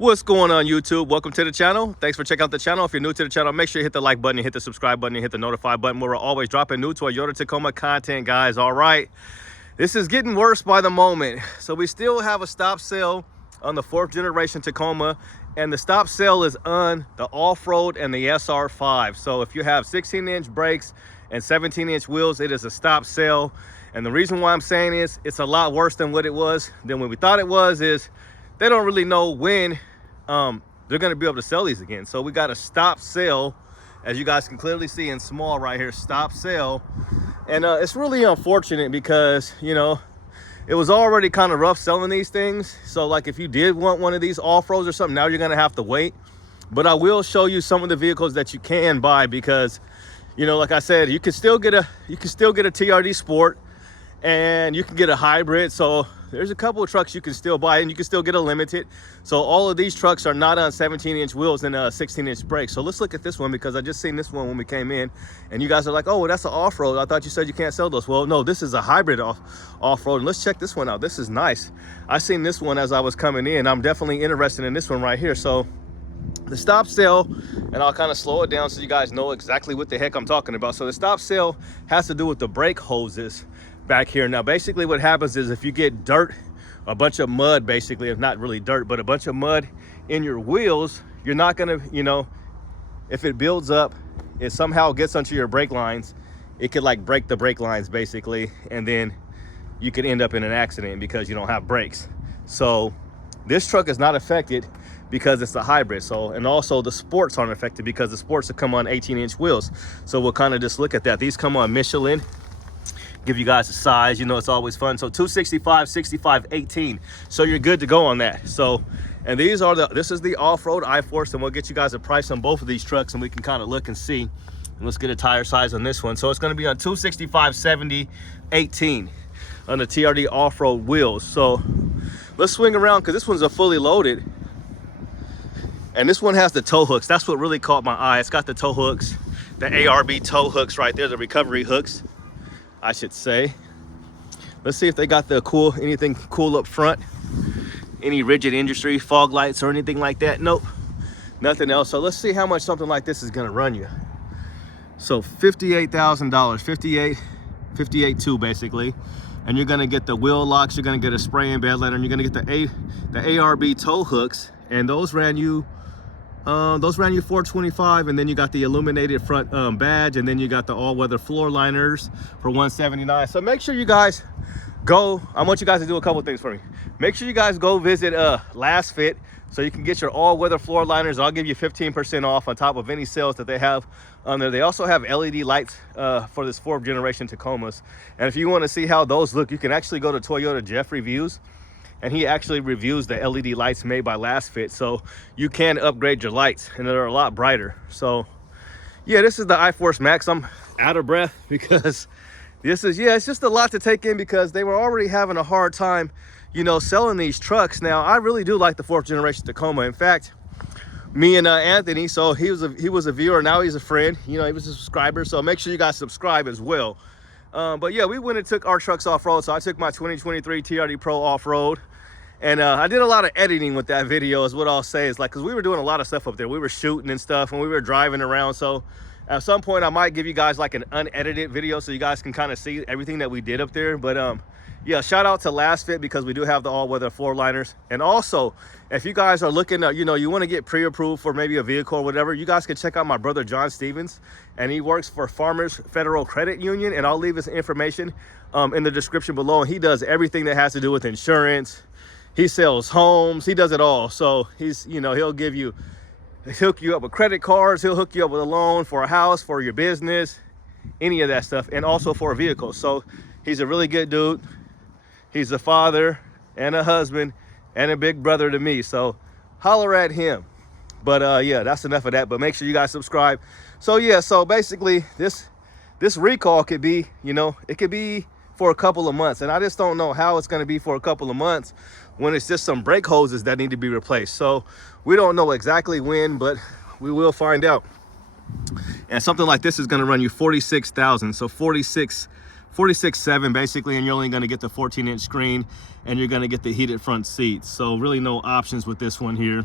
What's going on, YouTube? Welcome to the channel. Thanks for checking out the channel. If you're new to the channel, make sure you hit the like button, you hit the subscribe button, you hit the notify button, where we're always dropping new Toyota Tacoma content, guys. All right, this is getting worse by the moment. So we still have a stop sale on the 4th generation Tacoma, and the stop sale is on the off-road and the SR5. So if you have 16-inch brakes and 17-inch wheels, it is a stop sale. And the reason why I'm saying is it's a lot worse than what it was, than what we thought it was, is they don't really know when they're going to be able to sell these again. So we got a stop sale, as you guys can clearly see in small right here, stop sale. And it's really unfortunate because, you know, it was already kind of rough selling these things. So like if you did want one of these off-roads or something, now you're going to have to wait. But I will show you some of the vehicles that you can buy, because, you know, like I said, you can still get a TRD Sport, and you can get a hybrid. So there's a couple of trucks you can still buy, and you can still get a limited. So all of these trucks are not on 17-inch wheels and 16-inch brakes. So let's look at this one, because I just seen this one when we came in, and you guys are like, oh, well, that's an off-road. I thought you said you can't sell those. Well, no, this is a hybrid off-road. And let's check this one out. This is nice. I seen this one as I was coming in. I'm definitely interested in this one right here. So the stop sale, and I'll kind of slow it down so you guys know exactly what the heck I'm talking about. So the stop sale has to do with the brake hoses back here. Now basically what happens is, if you get dirt, a bunch of mud, basically, if not really dirt, but a bunch of mud in your wheels, you're not gonna, you know, if it builds up, it somehow gets onto your brake lines, it could like break the brake lines basically, and then you could end up in an accident because you don't have brakes. So this truck is not affected because it's a hybrid. So, and also the sports aren't affected because the sports have come on 18-inch wheels. So we'll kind of just look at that. These come on Michelin. Give you guys a size, you know, it's always fun. So 265, 65, 18. So you're good to go on that. So, and these are this is the off-road I-Force, and we'll get you guys a price on both of these trucks, and we can kind of look and see. And let's get a tire size on this one. So it's going to be on 265, 70, 18 on the TRD off-road wheels. So let's swing around, because this one's a fully loaded, and this one has the tow hooks. That's what really caught my eye. It's got the tow hooks, the ARB tow hooks right there, the recovery hooks, I should say. Let's see if they got the anything cool up front, any rigid industry fog lights or anything like that. Nope, nothing else. So let's see how much something like this is going to run you. So $58,000, 58.2 basically, and you're going to get the wheel locks, you're going to get a spray and bed liner, and you're going to get the ARB tow hooks, and those ran you $425, and then you got the illuminated front badge, and then you got the all-weather floor liners for $179. So make sure you guys go. I want you guys to do a couple things for me. Make sure you guys go visit Last Fit, so you can get your all-weather floor liners. I'll give you 15% off on top of any sales that they have on there. They also have LED lights for this 4th generation Tacomas, and if you want to see how those look, you can actually go to Toyota Jeff Reviews, and he actually reviews the LED lights made by Last Fit. So you can upgrade your lights, and they're a lot brighter. So yeah, this is the I-Force Max. I'm out of breath because this is, yeah, it's just a lot to take in, because they were already having a hard time, you know, selling these trucks. Now I really do like the 4th generation Tacoma. In fact, me and Anthony, so he was a viewer, now he's a friend, you know, he was a subscriber. So make sure you guys subscribe as well. But yeah, we went and took our trucks off-road. So I took my 2023 TRD Pro off-road, and I did a lot of editing with that video, is what I'll say. Is like, because we were doing a lot of stuff up there. We were shooting and stuff, and we were driving around. So at some point I might give you guys like an unedited video, so you guys can kind of see everything that we did up there. But yeah, shout out to Last Fit, because we do have the all-weather floor liners. And also, if you guys are looking at, you know, you want to get pre-approved for maybe a vehicle or whatever, you guys can check out my brother John Stevens, and he works for Farmers Federal Credit Union, and I'll leave his information in the description below. And he does everything that has to do with insurance. He sells homes, he does it all. So he's, you know, he'll hook you up with credit cards, he'll hook you up with a loan for a house, for your business, any of that stuff, and also for a vehicle. So he's a really good dude. He's a father and a husband and a big brother to me. So holler at him. But yeah, that's enough of that. But make sure you guys subscribe. So yeah, so basically this recall could be, you know, it could be for a couple of months, and I just don't know how it's going to be for a couple of months when it's just some brake hoses that need to be replaced. So we don't know exactly when, but we will find out. And something like this is going to run you $46,000. So 46.7 basically, and you're only going to get the 14-inch screen, and you're going to get the heated front seats. So really no options with this one here.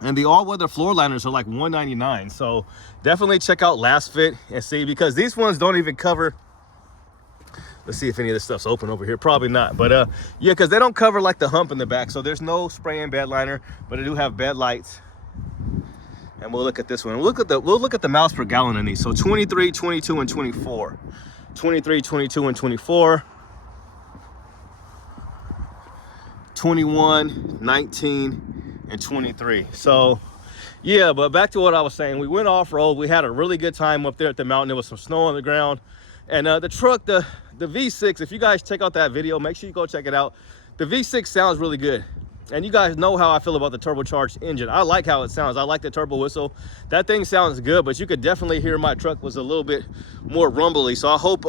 And the all-weather floor liners are like $199. So definitely check out Last Fit and see, because these ones don't even cover. Let's see if any of this stuff's open over here. Probably not, but yeah, because they don't cover like the hump in the back. So there's no spray-in bed liner, but they do have bed lights. And we'll look at this one. We'll look at the miles per gallon in these. So 23, 22, and 24. 23, 22, and 24. 21, 19, and 23. So yeah, but back to what I was saying. We went off-road. We had a really good time up there at the mountain. There was some snow on the ground. And the truck, the V6, if you guys check out that video, make sure you go check it out. The V6 sounds really good. And you guys know how I feel about the turbocharged engine. I like how it sounds. I like the turbo whistle. That thing sounds good, but you could definitely hear my truck was a little bit more rumbly. So I hope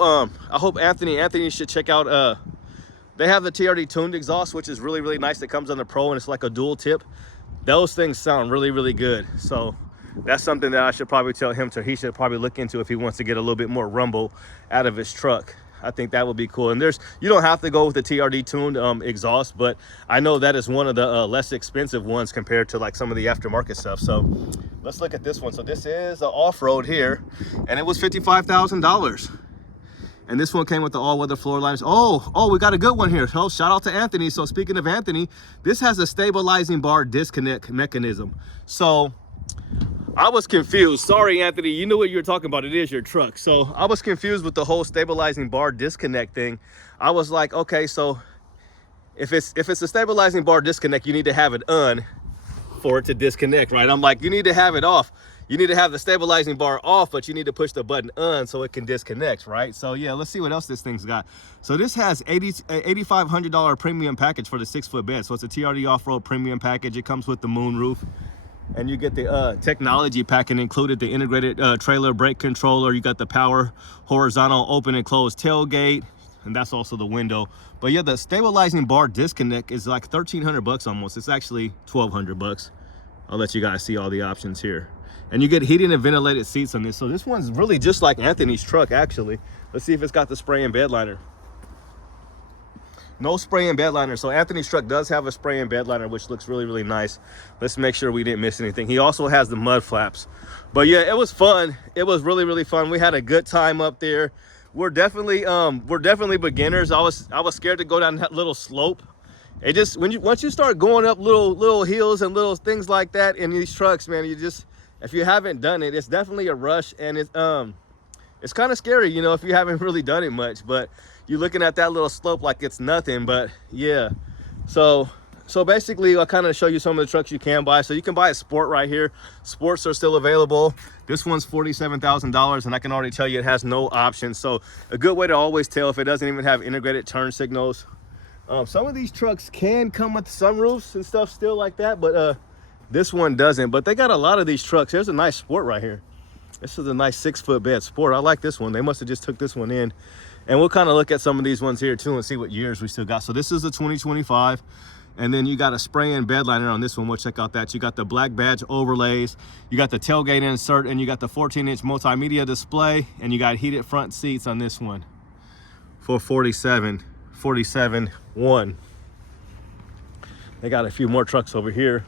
Anthony should check out, they have the TRD tuned exhaust, which is really, really nice. That comes on the Pro, and it's like a dual tip. Those things sound really, really good. So that's something that I should probably tell him he should probably look into if he wants to get a little bit more rumble out of his truck. I think that would be cool. And you don't have to go with the TRD tuned exhaust, but I know that is one of the less expensive ones compared to like some of the aftermarket stuff. So let's look at this one. So this is an off-road here, and it was $55,000. And this one came with the all-weather floor liners. Oh, we got a good one here. Oh, shout out to Anthony. So speaking of Anthony, this has a stabilizing bar disconnect mechanism. So I was confused. Sorry, Anthony, you knew what you were talking about. It is your truck. So I was confused with the whole stabilizing bar disconnect thing. I was like, okay, so if it's a stabilizing bar disconnect, you need to have it on for it to disconnect, right? I'm like, you need to have it off. You need to have the stabilizing bar off, but you need to push the button on so it can disconnect, right? So yeah, let's see what else this thing's got. So this has $8,500 premium package for the 6-foot bed. So it's a TRD Off Road premium package. It comes with the moon roof. And you get the technology pack, and included the integrated trailer brake controller. You got the power horizontal open and close tailgate, and that's also the window. But yeah, the stabilizing bar disconnect is like $1,300 almost. It's actually $1,200. I'll let you guys see all the options here. And you get heated and ventilated seats on this. So this one's really just like Anthony's truck, actually. Let's see if it's got the spray and bed liner. No spray and bed liner. So Anthony's truck does have a spray and bed liner, which looks really, really nice. Let's make sure we didn't miss anything. He also has the mud flaps. But yeah, it was fun. It was really, really fun. We had a good time up there. We're definitely beginners. I was scared to go down that little slope. It just, once you start going up little hills and little things like that in these trucks, man, if you haven't done it, it's definitely a rush, and it's kind of scary, you know, if you haven't really done it much. But you're looking at that little slope like it's nothing. But yeah, so basically I'll kind of show you some of the trucks you can buy. So you can buy a Sport right here. Sports are still available. This one's $47,000, and I can already tell you it has no options. So a good way to always tell if it doesn't even have integrated turn signals. Some of these trucks can come with sunroofs and stuff still like that, but this one doesn't. But they got a lot of these trucks. There's a nice Sport right here. This is a nice 6-foot bed Sport. I like this one. They must have just took this one in. And we'll kind of look at some of these ones here too and see what years we still got. So this is a 2025. And then you got a spray and bed liner on this one. We'll check out that. You got the black badge overlays. You got the tailgate insert, and you got the 14-inch multimedia display, and you got heated front seats on this one for $47,100. They got a few more trucks over here.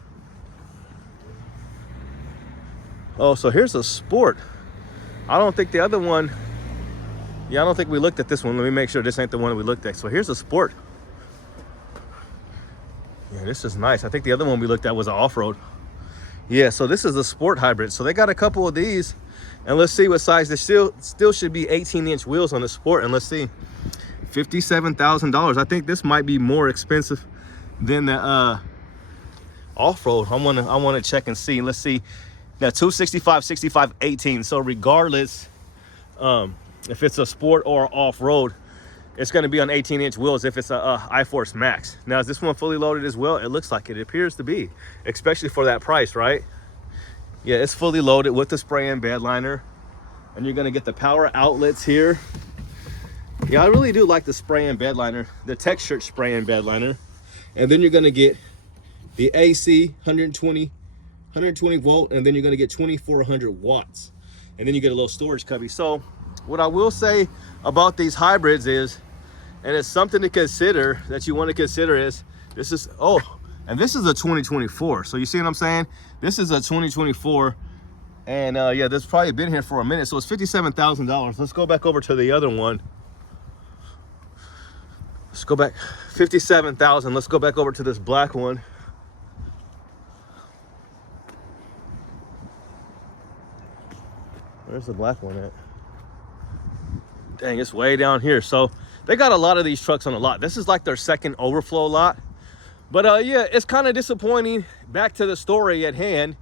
Oh, so here's a Sport. I don't think the other one, yeah, I don't think we looked at this one. Let me make sure this ain't the one we looked at. So here's a Sport. Yeah, this is nice. I think the other one we looked at was an off-road. Yeah, so this is a Sport hybrid. So they got a couple of these, and let's see what size. There still should be 18-inch wheels on the Sport, and let's see, $57,000. I think this might be more expensive than the off-road. I want to check and see. Let's see. Now 265, 65, 18. So regardless, if it's a Sport or off-road, it's going to be on 18-inch wheels if it's a iForce Max. Now, is this one fully loaded as well? It looks like it. It appears to be, especially for that price, right? Yeah, it's fully loaded with the spray and bed liner. And you're going to get the power outlets here. Yeah, I really do like the spray and bed liner, the textured spray and bed liner. And then you're going to get the AC 120 volt, and then you're going to get 2400 watts. And then you get a little storage cubby. So what I will say about these hybrids is, and it's something to consider, that you want to consider, is this is, oh, And this is a 2024. So you see what I'm saying? This is a 2024. And yeah, this probably been here for a minute. So it's $57,000. Let's go back over to the other one. Let's go back, 57,000. Let's go back over to this black one. Where's the black one at? Dang, it's way down here. So they got a lot of these trucks on the lot. This is like their second overflow lot. But yeah, it's kind of disappointing. Back to the story at hand.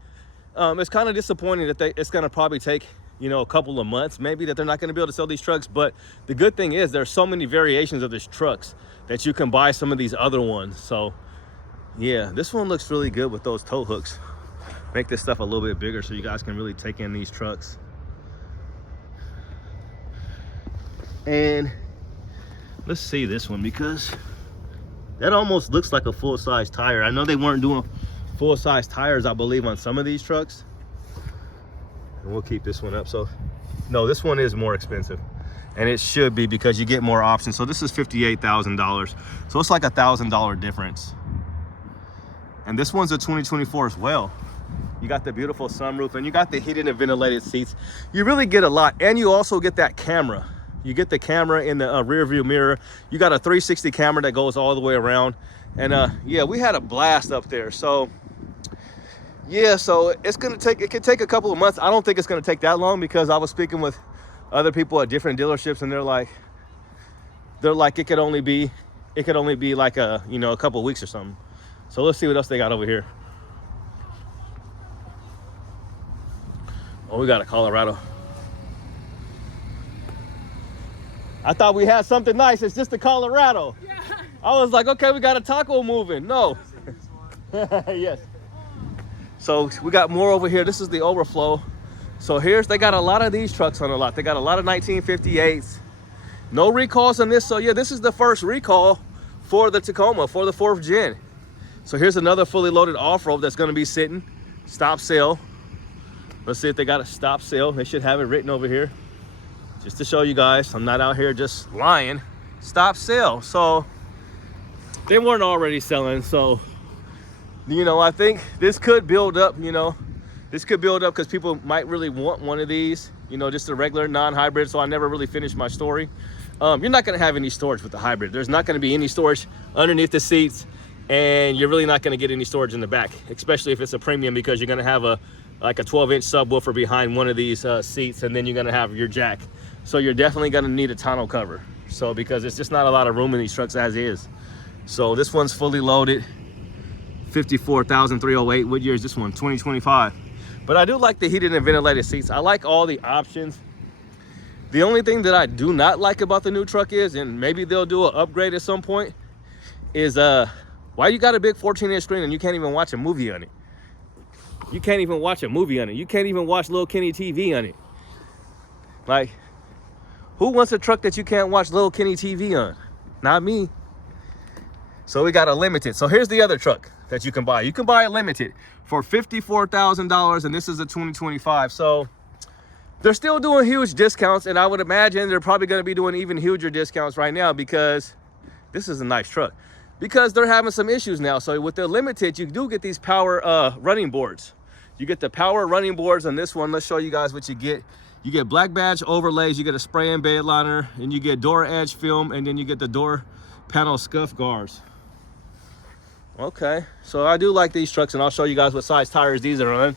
It's kind of disappointing that it's going to probably take, you know, a couple of months maybe, that they're not going to be able to sell these trucks. But the good thing is there's so many variations of these trucks that you can buy some of these other ones. So yeah, this one looks really good with those tow hooks. Make this stuff a little bit bigger so you guys can really take in these trucks. And let's see this one, because that almost looks like a full-size tire. I know they weren't doing full-size tires, I believe, on some of these trucks. And we'll keep this one up. So no, this one is more expensive, and it should be, because you get more options. So this is $58,000. So it's like $1,000 difference. And this one's a 2024 as well. You got the beautiful sunroof, and you got the heated and ventilated seats. You really get a lot, and you also get that camera. You get the camera in the rear view mirror. You got a 360 camera that goes all the way around. And yeah, we had a blast up there. So yeah, so it could take a couple of months. I don't think it's gonna take that long, because I was speaking with other people at different dealerships, and they're like it could only be like a, you know, a couple of weeks or something. So let's see what else they got over here. Oh, we got a Colorado. I thought we had something nice. It's just a Colorado. Yeah. I was like, okay, we got a taco moving. No. Yes. So we got more over here. This is the overflow. So they got a lot of these trucks on the lot. They got a lot of 1958s. No recalls on this. So yeah, this is the first recall for the Tacoma, for the 4th gen. So here's another fully loaded off-road that's going to be sitting. Stop sale. Let's see if they got a stop sale. They should have it written over here. Just to show you guys, I'm not out here just lying. Stop sale. So they weren't already selling. So, you know, I think this could build up, you know. This could build up because people might really want one of these, you know, just a regular non-hybrid. So I never really finished my story. You're not going to have any storage with the hybrid. There's not going to be any storage underneath the seats, and you're really not going to get any storage in the back, especially if it's a premium, because you're going to have like a 12-inch subwoofer behind one of these seats, and then you're going to have your jack. So you're definitely going to need a tonneau cover. So because it's just not a lot of room in these trucks as is. So this one's fully loaded, 54,308. What year is this one? 2025. But I do like the heated and ventilated seats. I like all the options. The only thing that I do not like about the new truck is, and maybe they'll do an upgrade at some point, is why you got a big 14-inch screen and you can't even watch a movie on it? You can't even watch a movie on it. You can't even watch Little Kenny TV on it. Like, who wants a truck that you can't watch Little Kenny TV on? Not me. So we got a limited. So here's the other truck that you can buy. You can buy a limited for $54,000, and this is a 2025. So they're still doing huge discounts, and I would imagine they're probably going to be doing even huger discounts right now, because this is a nice truck. Because they're having some issues now. So with the limited, you do get these power running boards. You get the power running boards on this one. Let's show you guys what you get. You get black badge overlays, you get a spray and bed liner, and you get door edge film, and then you get the door panel scuff guards. Okay, so I do like these trucks, and I'll show you guys what size tires these are on.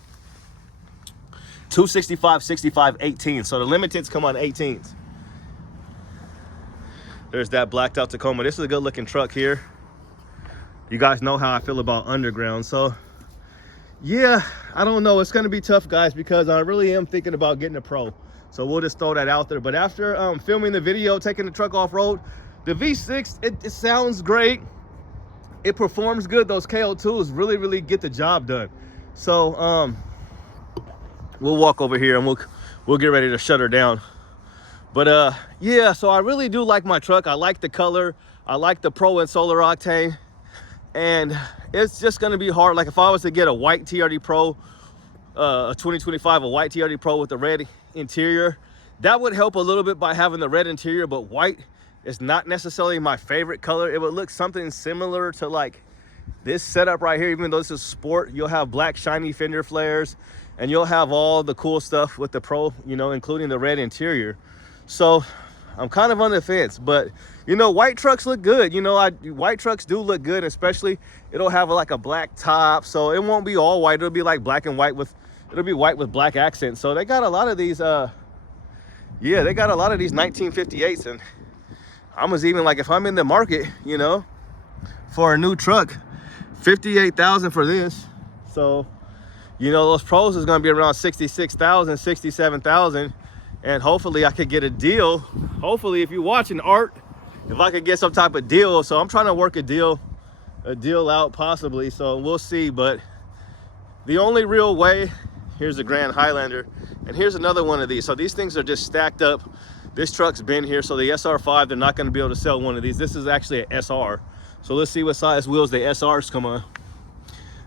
265, 65, 18. So the limiteds come on 18s. There's that blacked out Tacoma. This is a good looking truck here. You guys know how I feel about underground. So yeah, I don't know. It's going to be tough, guys, because I really am thinking about getting a Pro. So we'll just throw that out there. But after filming the video, taking the truck off-road, the V6, it sounds great. It performs good. Those KO2s really get the job done. So we'll walk over here and we'll get ready to shut her down. But yeah, so I really do like my truck. I like the color. I like the Pro and solar octane. And it's just going to be hard. Like if I was to get a white TRD Pro, a 2025, a white TRD Pro with the red interior, that would help a little bit by having the red interior. But white is not necessarily my favorite color. It would look something similar to like this setup right here, even though this is sport, you'll have black shiny fender flares, and you'll have all the cool stuff with the Pro, you know, including the red interior. So I'm kind of on the fence, but you know, white trucks look good. You know, white trucks do look good, especially it'll have like a black top, so it won't be all white. It'll be like black and white with, it'll be white with black accents. So they got a lot of these, yeah, they got a lot of these 1958s, and I was even like, if I'm in the market, you know, for a new truck, $58,000 for this. So, you know, those Pros is gonna be around 66,000, 67,000. And hopefully I could get a deal. Hopefully, if you're watching, Art, if I could get some type of deal. So I'm trying to work a deal out possibly. So we'll see. But the only real way, here's the Grand Highlander, and here's another one of these. So these things are just stacked up. This truck's been here. So the SR5, they're not going to be able to sell one of these. This is actually an SR. So let's see what size wheels the SRs come on.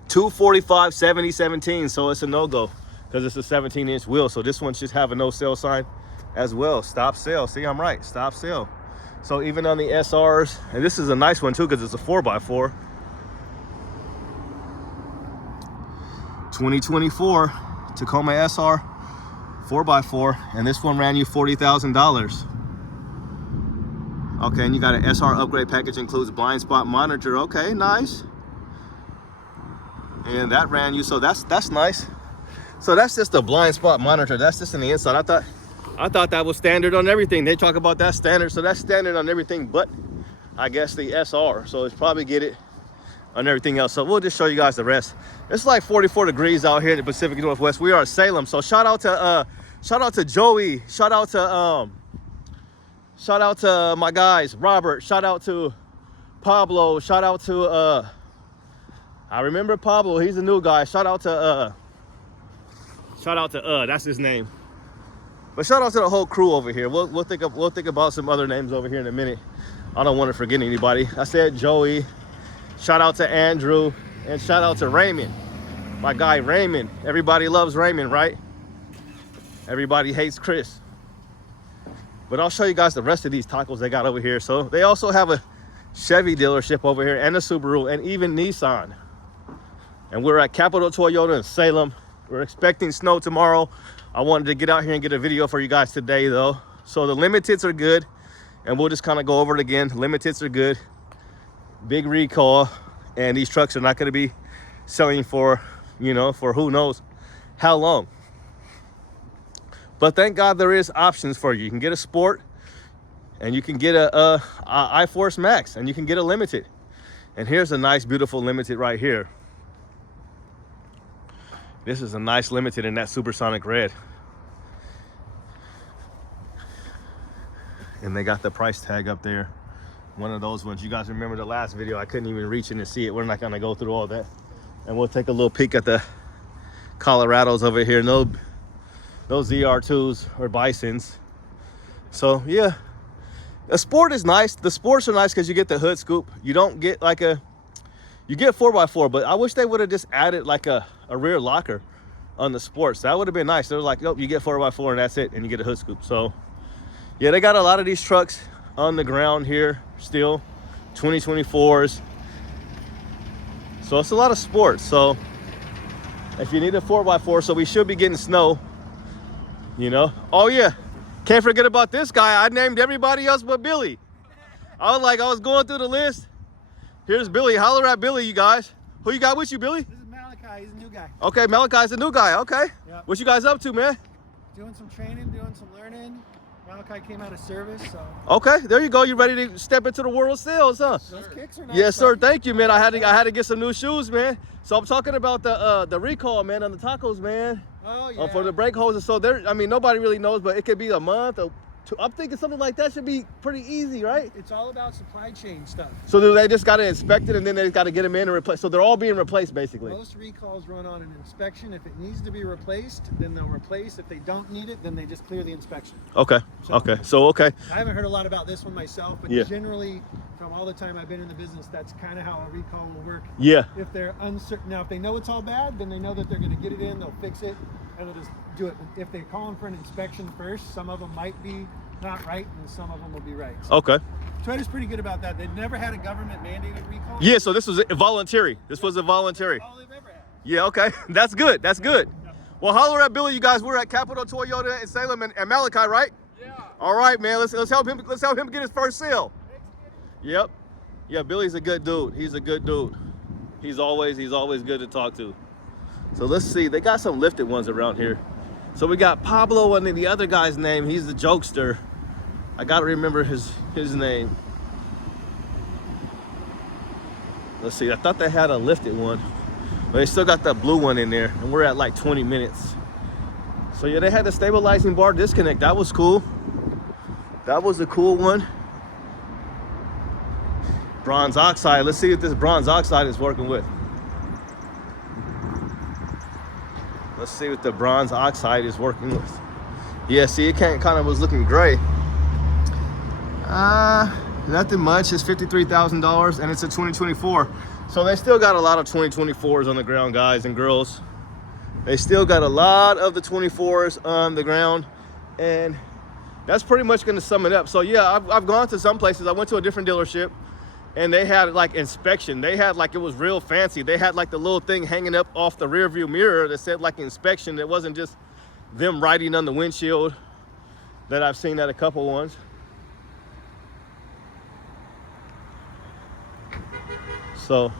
245 70 17. So it's a no-go, because it's a 17-inch wheel. So this one should have a no sale sign as well. Stop sale. See, I'm right. Stop sale. So even on the SRs, and this is a nice one too, because it's a 4x4. 2024 Tacoma SR 4x4, and this one ran you $40,000. Okay, and you got an SR upgrade package, includes blind spot monitor. Okay, nice. And that ran you, so that's nice. So that's just a blind spot monitor. That's just in the inside. I thought that was standard on everything. They talk about that standard, so that's standard on everything but I guess the SR. So it's probably get it on everything else. So we'll just show you guys the rest. It's like 44 degrees out here in the Pacific Northwest. We are at Salem. So shout out to Joey. Shout out to my guys, Robert. Shout out to Pablo. Shout out to I remember Pablo. He's a new guy. Shout out to that's his name. But shout out to the whole crew over here. We'll think about some other names over here in a minute. I don't want to forget anybody. I said Joey. Shout out to Andrew, and shout out to Raymond, my guy Raymond. Everybody loves Raymond, right? Everybody hates Chris. But I'll show you guys the rest of these tacos they got over here. So they also have a Chevy dealership over here, and a Subaru, and even Nissan. And we're at Capital Toyota in Salem. We're expecting snow tomorrow. I wanted to get out here and get a video for you guys today though. So the limiteds are good, and we'll just kind of go over it again. Limiteds are good. Big recall, and these trucks are not going to be selling for, you know, for who knows how long. But thank God there is options for you. You can get a Sport, and you can get a iForce Max, and you can get a Limited. And here's a nice, beautiful Limited right here. This is a nice Limited in that supersonic red. And they got the price tag up there. One of those ones. You guys remember the last video, I couldn't even reach in to see it. We're not gonna go through all that. And we'll take a little peek at the Colorados over here. No ZR2s or Bisons. So yeah, a Sport is nice. The Sports are nice because you get the hood scoop. You don't get like you get 4x4, but I wish they would have just added like a rear locker on the Sports. That would have been nice. They were like, nope, you get 4x4 and that's it, and you get a hood scoop. So yeah, they got a lot of these trucks on the ground here still, 2024s. So it's a lot of Sports. So if you need a 4x4, so we should be getting snow, you know. Oh yeah, can't forget about this guy. I named everybody else but Billy. I was going through the list. Here's Billy. Holler at Billy, you guys. Who you got with you, Billy? This is Malachi. He's a new guy. Okay, Malachi's a new guy. Okay. Yep. What you guys up to, man? Doing some training, doing some learning. Malachi came out of service, so. Okay, there you go. You ready to step into the world of sales, huh? Those kicks are nice. Yes, sir. Thank you, man. I had to get some new shoes, man. So I'm talking about the recall, man, on the tacos, man. Oh yeah. For the brake hoses. So there, I mean, nobody really knows, but it could be a month or two. I'm thinking something like that should be pretty easy, right? It's all about supply chain stuff. So do they just got to inspect it, and then they got to get them in and replace? So they're all being replaced, basically. Most recalls run on an inspection. If it needs to be replaced, then they'll replace. If they don't need it, then they just clear the inspection. Okay. Okay. I haven't heard a lot about this one myself, but generally, from all the time I've been in the business, that's kind of how a recall will work. Yeah. If they're uncertain, now if they know it's all bad, then they know that they're going to get it in, they'll fix it, and they'll just do it. If they're calling for an inspection first, some of them might be not right, and some of them will be right. So. Okay. Toyota's pretty good about that. They've never had a government mandated recall. Yeah, so this was a voluntary. This was a voluntary. All they've ever had. Yeah, okay. That's good. That's good. Well, holler at Billy, you guys. We're at Capital Toyota in Salem and Malachi, right? Yeah. All right, man. Let's help him. Let's help him get his first sale. Yep. Yeah, Billy's a good dude. He's a good dude. He's always good to talk to. So let's see. They got some lifted ones around here. So we got Pablo and then the other guy's name. He's the jokester. I gotta remember his name. Let's see. I thought they had a lifted one, but they still got that blue one in there, and we're at like 20 minutes. So yeah, they had the stabilizing bar disconnect. That was cool. That was a cool one. Bronze oxide. Let's see if this bronze oxide is working with. Let's see what the bronze oxide is working with. Yeah, see, it kind of was looking gray. Nothing much. It's $53,000 and it's a 2024. So they still got a lot of 2024s on the ground, guys and girls. They still got a lot of the 24s on the ground, and that's pretty much going to sum it up. So yeah, I've gone to some places. I went to a different dealership and they had like inspection. They had like, it was real fancy. They had like the little thing hanging up off the rear view mirror that said like inspection. It wasn't just them writing on the windshield that I've seen at a couple ones. So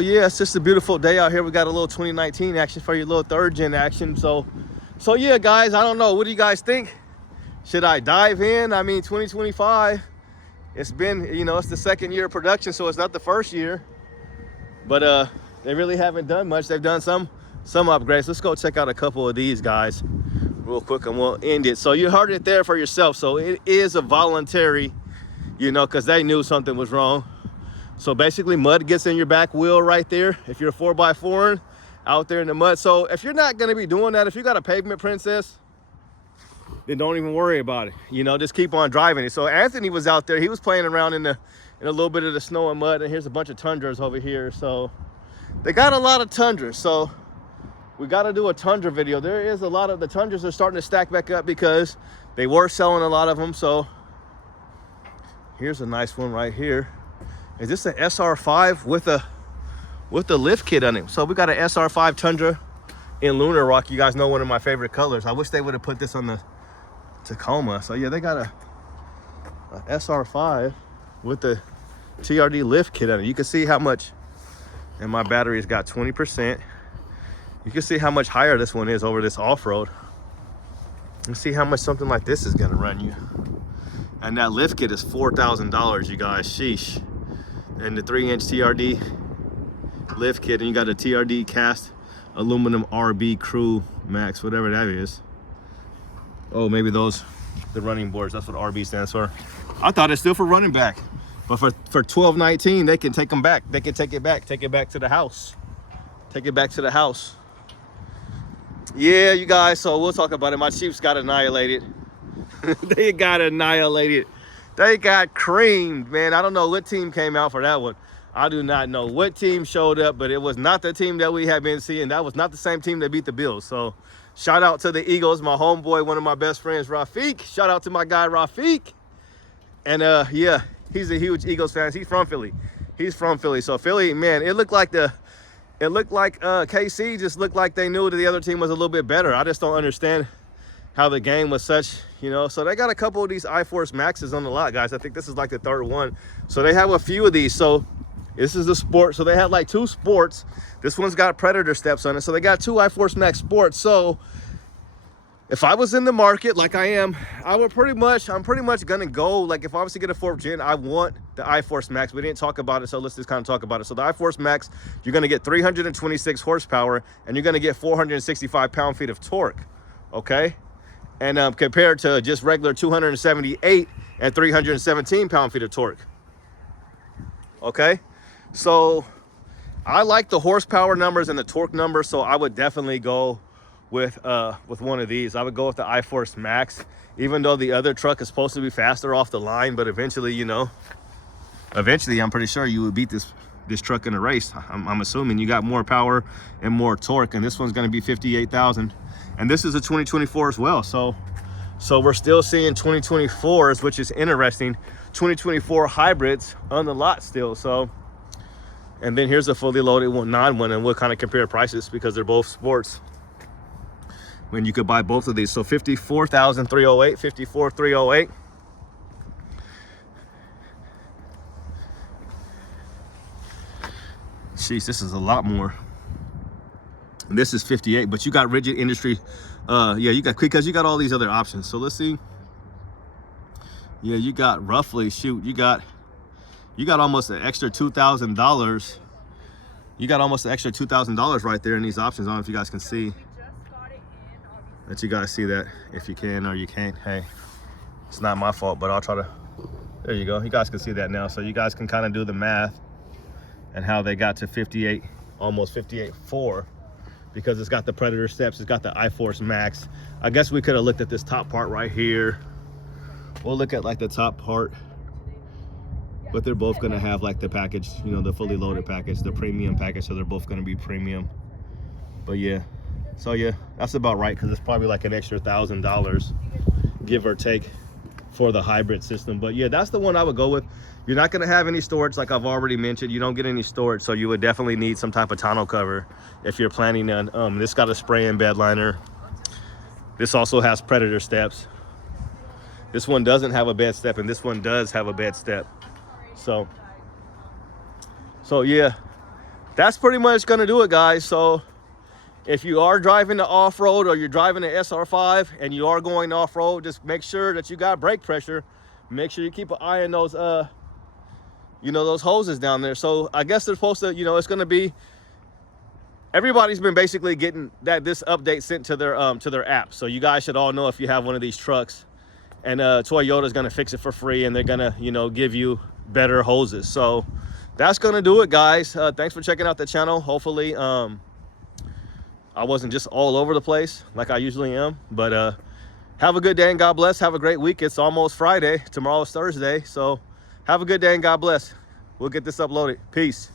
yeah, it's just a beautiful day out here. We got a little 2019 action for you, a little third gen action. So yeah, guys, I don't know. What do you guys think? Should I dive in? I mean, 2025, it's been, you know, it's the second year of production, so it's not the first year. But they really haven't done much. They've done some upgrades. Let's go check out a couple of these guys real quick and we'll end it. So you heard it there for yourself. So it is a voluntary, you know, because they knew something was wrong. So basically mud gets in your back wheel right there if you're a 4x4 out there in the mud. So if you're not going to be doing that, if you got a pavement princess, then don't even worry about it. You know, just keep on driving it. So Anthony was out there. He was playing around in a little bit of the snow and mud. And here's a bunch of Tundras over here. So they got a lot of Tundras. So we got to do a Tundra video. There is a lot of the Tundras are starting to stack back up because they were selling a lot of them. So here's a nice one right here. Is this an SR5 with a lift kit on it? So we got an SR5 Tundra in Lunar Rock. You guys know one of my favorite colors. I wish they would have put this on the Tacoma. So yeah, they got a SR5 with the TRD lift kit on it. You can see how much, and my battery's got 20%. You can see how much higher this one is over this off-road. Let's see how much something like this is gonna run you. And that lift kit is $4,000, you guys. Sheesh. And the 3-inch TRD lift kit, and you got a TRD cast aluminum RB Crew Max, whatever that is. Oh, maybe those, the running boards. That's what RB stands for. I thought it's still for running back, but for $12.19, they can take them back. They can take it back to the house. Take it back to the house. Yeah, you guys. So we'll talk about it. My Chiefs got annihilated. They got annihilated. They got creamed, man. I don't know what team came out for that one. I do not know what team showed up, but it was not the team that we have been seeing. That was not the same team that beat the Bills. So shout out to the Eagles, my homeboy, one of my best friends, Rafiq. Shout out to my guy, Rafiq. And yeah, he's a huge Eagles fan. He's from Philly. He's from Philly. So Philly, man, it looked like KC just looked like they knew that the other team was a little bit better. I just don't understand how the game was such, you know. So they got a couple of these iForce Maxes on the lot, guys. I think this is like the third one. So they have a few of these. So this is the Sport. So they had like 2 Sports. This one's got Predator steps on it. So they got 2 iForce Max Sports. So if I was in the market like I am, I'm pretty much gonna go, like if I was to get a 4th gen, I want the iForce Max. We didn't talk about it, so let's just kind of talk about it. So the iForce Max, you're gonna get 326 horsepower and you're gonna get 465 pound-feet of torque, okay? And compared to just regular 278 and 317 pound-feet of torque, okay? So I like the horsepower numbers and the torque numbers, so I would definitely go with one of these. I would go with the iForce Max, even though the other truck is supposed to be faster off the line, but eventually, you know, I'm pretty sure you would beat this truck in a race. I'm assuming you got more power and more torque, and this one's going to be 58,000, and this is a 2024 as well. So So we're still seeing 2024s, which is interesting. 2024 hybrids on the lot still. So, and then here's a fully loaded non-one, and we'll kind of compare prices because they're both sports. When you could buy both of these. So 54,308, 54,308. Jeez, this is a lot more. And this is 58, but you got rigid industry. Yeah, you got quick because you got all these other options. So let's see. Yeah, you got roughly, shoot, you got almost an extra $2,000. You got almost an extra $2,000 right there in these options. I don't know if you guys can see. But you guys see that if you can or you can't. Hey, it's not my fault, but I'll try to. There you go. You guys can see that now. So you guys can kind of do the math and how they got to 58, almost 58.4, because it's got the Predator steps, it's got the iForce Max. I guess we could have looked at this top part right here. We'll look at like the top part, but they're both gonna have like the package, you know, the fully loaded package, the premium package, so they're both gonna be premium. But yeah, so yeah, that's about right, because it's probably like an extra $1,000, give or take, for the hybrid system. But yeah, that's the one I would go with. You're not going to have any storage, like I've already mentioned. You don't get any storage, so you would definitely need some type of tonneau cover if you're planning on. This got a spray-in bed liner. This also has Predator steps. This one doesn't have a bed step, and this one does have a bed step. So yeah, that's pretty much going to do it, guys. So if you are driving the off-road, or you're driving the SR5 and you are going off-road, just make sure that you got brake pressure. Make sure you keep an eye on those, you know, those hoses down there. So I guess they're supposed to, you know, it's going to be, everybody's been basically getting this update sent to their app. So you guys should all know if you have one of these trucks, and Toyota's going to fix it for free, and they're going to, you know, give you better hoses. So that's going to do it, guys. Thanks for checking out the channel. Hopefully, I wasn't just all over the place like I usually am, but have a good day and God bless. Have a great week. It's almost Friday. Tomorrow is Thursday. So have a good day and God bless. We'll get this uploaded. Peace.